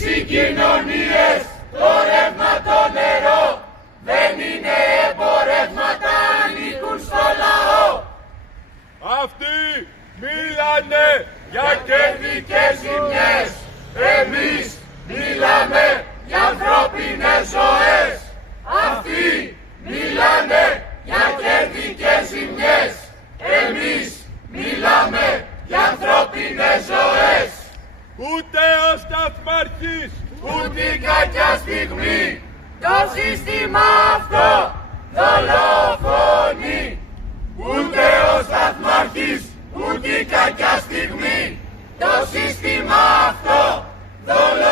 συγκοινωνίες, το ρεύμα, το νερό δεν είναι εμπορεύματα, ανήκουν στο λαό. Αυτοί μιλάνε για κέρδη και ζημιές, εμείς μιλάμε για ανθρώπινες ζωές. Αυτοί μιλάνε για κέρδη και ζημιές, εμείς μιλάμε για ανθρώπινες ζωές. Ούτε ο σταθμάρχης, ούτε η κακιά στιγμή, το σύστημα αυτό δολοφονεί. Ούτε ο σταθμάρχης, ούτε η κακιά στιγμή, το σύστημα αυτό δολοφονεί.